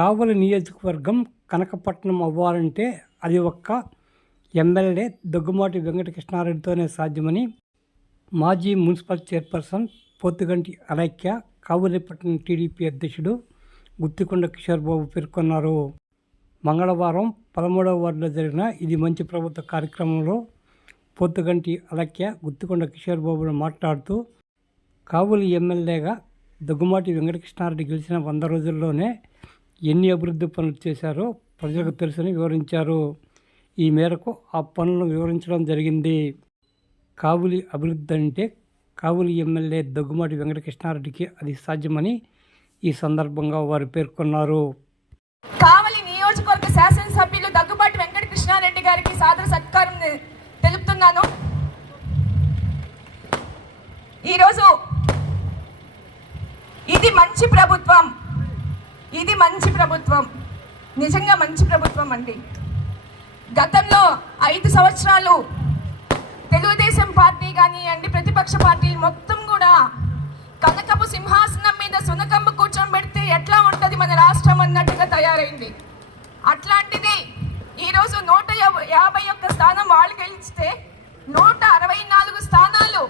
కావలి నియోజకవర్గం కనకపట్నం అవ్వాలంటే అది ఒక్క ఎమ్మెల్యే దగ్గుమాటి వెంకటకృష్ణారెడ్డితోనే సాధ్యమని మాజీ municipal chairperson Pothuganti Anaikya Kavulipatnam TDP అధ్యక్షుడు గుత్తికొండ కిషోర్ బాబు పేర్కొన్నారు. మంగళవారం పదమూడవ వార్డులో జరిగిన ఇది మంచి ప్రభుత్వ కార్యక్రమంలో పోతుగంటి అలక్య గుత్తికొండ కిషోర్ బాబును మాట్లాడుతూ కావులి ఎమ్మెల్యేగా దగ్గుమాటి వెంకటకృష్ణారెడ్డి గెలిచిన వంద రోజుల్లోనే ఎన్ని అభివృద్ధి పనులు చేశారో ప్రజలకు తెలుసని వివరించారు. ఈ మేరకు ఆ పనులను వివరించడం జరిగింది. కావులి అభివృద్ధి అంటే కావులి ఎమ్మెల్యే దగ్గుమాటి వెంకటకృష్ణారెడ్డికి అది సాధ్యమని ఈ సందర్భంగా వారు పేర్కొన్నారు. కావలి నియోజకవర్గ శాసనసభ్యులు దగ్గుబాటి వెంకటకృష్ణారెడ్డి గారికి సాదర సత్కారం తెలుపుతున్నాను. ఈరోజు ఇది మంచి ప్రభుత్వం. ఇది మంచి ప్రభుత్వం. నిజంగా మంచి ప్రభుత్వం అండి. గతంలో ఐదు సంవత్సరాలు తెలుగుదేశం పార్టీ కానివ్వండి ప్రతిపక్ష పార్టీలు మొత్తం కూడా కనకపు సింహాసనం మీద సునకంబు కూర్చోబెడితే ఎట్లా ఉంటుంది మన రాష్ట్రం అన్నట్టుగా తయారైంది. అట్లాంటిది ఈరోజు నూట యాభై యాభై ఒక్క స్థానం వాళ్ళు గెలిస్తే నూట అరవై నాలుగు స్థానాలు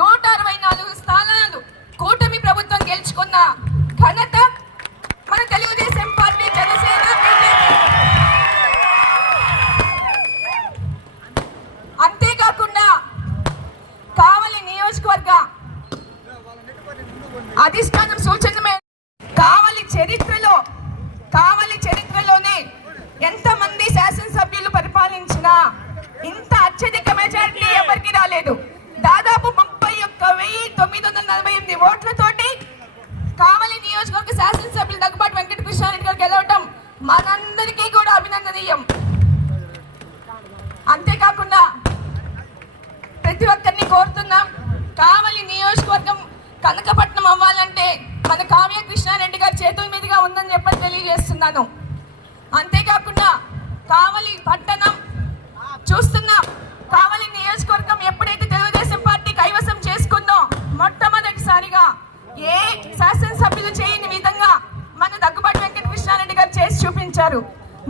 నూట అరవై నాలుగు స్థానాలు కూటమి ప్రభుత్వం గెలుచుకున్న ఘనత అధిష్టానం సూచన కావలి చరిత్రలో కావలి చరిత్రలోనే ఎంతమంది శాసనసభ్యులు పరిపాలించినా ఇంత అత్యధిక మెజారిటీ ఎవరికి రాలేదు. దాదాపు ముప్పై ఒక్క వెయ్యి తొమ్మిది వందల నలభై ఎనిమిది ఓట్లతోటి కావలి నియోజకవర్గ శాసనసభ్యులు దగ్గుబాటు వెంకట కృష్ణారెడ్డి గారు గెలవటం మనందరికీ కూడా అభినందనీయం. అంతేకాకుండా ప్రతి ఒక్కరిని కోరుతున్నాం. కావలి నియోజకవర్గం కనకపట్నం అవ్వాలంటే మన కావ్య కృష్ణారెడ్డి గారి చేతుల మీదుగా ఉందని చెప్పని తెలియజేస్తున్నాను. అంతేకాకుండా కావలి పట్టణం చూస్తున్నాం కావలి నియోజకవర్గం ఎప్పుడైతే తెలుగుదేశం పార్టీ కైవసం చేసుకుందో మొట్టమొదటిసారిగా ఏ శాసనసభ్యులు చేయని విధంగా మన దగ్గుబాటి వెంకట కృష్ణారెడ్డి గారు చేసి చూపించారు.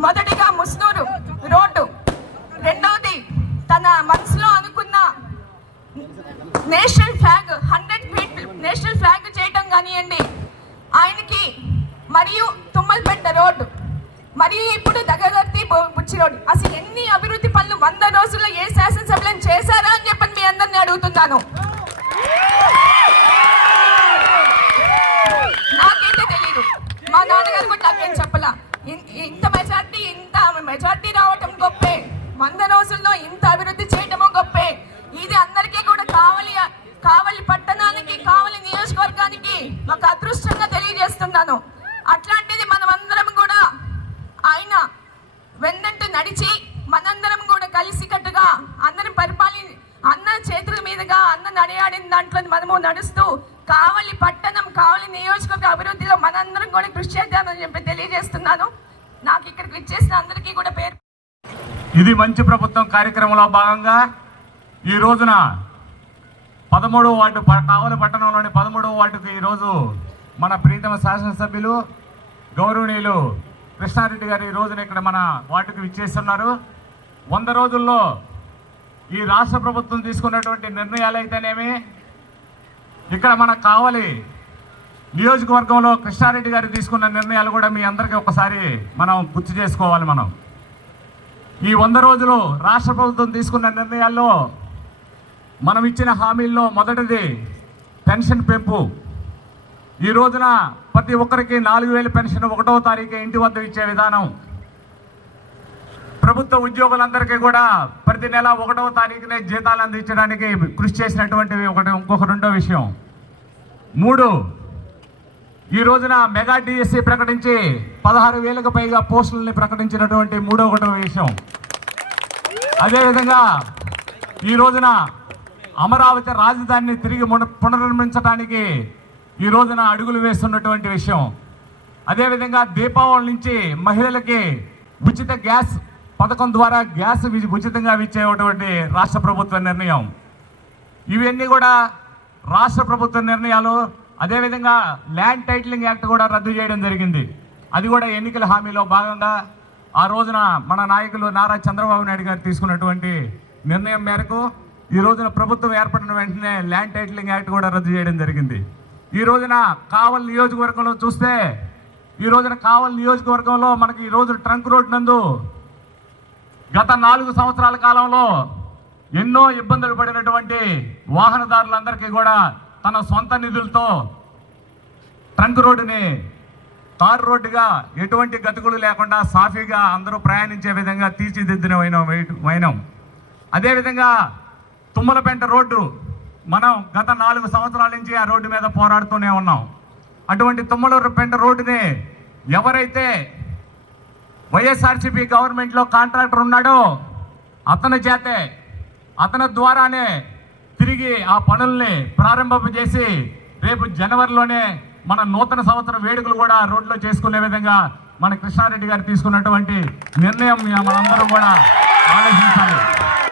మొదటిగా ముస్నూరు రోడ్డు రెండవది తన మనసులో అనుకున్న నేషనల్ ఆయనకి మరియు తుమ్మలపెట్ట రోడ్డు మరియు ఇప్పుడు దగ్గరగర్తి బుచ్చి రోడ్డు. అసలు ఎన్ని అభివృద్ధి పనులు వంద రోజుల్లో ఏ శాసనసభలను చేశారా అని చెప్పని మీ అందరిని అడుగుతున్నాను. నడియాడిన దాంట్లో మనము నడుస్తూ కావలి పట్టణం కావలి నియోజకవర్గ అభివృద్ధిలో మనందరం కూడా కృషి చేద్దామని చెప్పి తెలియజేస్తున్నాను. నాకు ఇక్కడికి ఇచ్చేసిన అందరికీ కూడా పేరు. ఇది మంచి ప్రభుత్వం కార్యక్రమంలో భాగంగా ఈ రోజున పదమూడవ వార్డు ప- కావలి పట్టణంలోని పదమూడవ వార్డుకు ఈరోజు మన ప్రీతమ శాసనసభ్యులు గౌరవనీయులు కృష్ణారెడ్డి గారు ఈ రోజున ఇక్కడ మన వార్డుకు విచ్చేస్తున్నారు. వంద రోజుల్లో ఈ రాష్ట్ర ప్రభుత్వం తీసుకున్నటువంటి నిర్ణయాలు అయితేనేమి? ఇక్కడ మనకు కావాలి నియోజకవర్గంలో కృష్ణారెడ్డి గారు తీసుకున్న నిర్ణయాలు కూడా మీ అందరికీ ఒకసారి మనం గుర్తు చేసుకోవాలి మనం. ఈ వంద రోజులు రాష్ట్ర ప్రభుత్వం తీసుకున్న నిర్ణయాల్లో మనం ఇచ్చిన హామీల్లో మొదటిది పెన్షన్ పెంపు. ఈ రోజున ప్రతి ఒక్కరికి నాలుగు వేల పెన్షన్ ఒకటో తారీఖు ఇంటి వద్ద ఇచ్చే విధానం. ప్రభుత్వ ఉద్యోగులందరికీ కూడా ప్రతి నెల ఒకటవ తారీఖునే జీతాలు అందించడానికి కృషి చేసినటువంటివి ఒకటి ఇంకొక రెండో విషయం. మూడు ఈ రోజున మెగా డిఎస్సి ప్రకటించి పదహారు వేలకు పైగా పోస్టులని ప్రకటించినటువంటి మూడో ఒకటో విషయం. అదేవిధంగా ఈ రోజున అమరావతి రాజధానిని తిరిగి మున- పునర్నిర్మించడానికి ఈ రోజున అడుగులు వేస్తున్నటువంటి విషయం. అదేవిధంగా దీపావళి నుంచి మహిళలకి ఉచిత గ్యాస్ పథకం ద్వారా గ్యాస్ ఉచితంగా ఇచ్చేటువంటి రాష్ట్ర ప్రభుత్వ నిర్ణయం. ఇవన్నీ కూడా రాష్ట్ర ప్రభుత్వ నిర్ణయాలు. అదేవిధంగా ల్యాండ్ టైటిలింగ్ యాక్ట్ కూడా రద్దు చేయడం జరిగింది. అది కూడా ఎన్నికల హామీలో భాగంగా ఆ రోజున మన నాయకులు నారా చంద్రబాబు నాయుడు గారు తీసుకున్నటువంటి నిర్ణయం మేరకు ఈ రోజున ప్రభుత్వం ఏర్పడిన వెంటనే ల్యాండ్ టైటిలింగ్ యాక్ట్ కూడా రద్దు చేయడం జరిగింది. ఈ రోజున కావల్ నియోజకవర్గంలో చూస్తే ఈ రోజున కావల్ నియోజకవర్గంలో మనకి ఈ రోజు ట్రంక్ రోడ్ నందు గత నాలుగు సంవత్సరాల కాలంలో ఎన్నో ఇబ్బందులు పడినటువంటి వాహనదారులందరికీ కూడా తన సొంత నిధులతో ట్రంక్ రోడ్డుని తారు రోడ్డుగా ఎటువంటి గతుకులు లేకుండా సాఫీగా అందరూ ప్రయాణించే విధంగా తీర్చిదిద్దిన వైనం వైనం. అదేవిధంగా తుమ్మలపెంట రోడ్డు మనం గత నాలుగు సంవత్సరాల నుంచి ఆ రోడ్డు మీద పోరాడుతూనే ఉన్నాం. అటువంటి తుమ్మలపెంట రోడ్డుని ఎవరైతే వైఎస్ఆర్సీపీ గవర్నమెంట్లో కాంట్రాక్టర్ ఉన్నాడు. అతని చేతే అతని ద్వారానే తిరిగి ఆ పనుల్ని ప్రారంభం చేసి రేపు జనవరిలోనే మన నూతన సంవత్సర వేడుకలు కూడా రోడ్లో చేసుకునే విధంగా మన కృష్ణారెడ్డి గారు తీసుకున్నటువంటి నిర్ణయం మనందరం కూడా ఆలోచించాలి.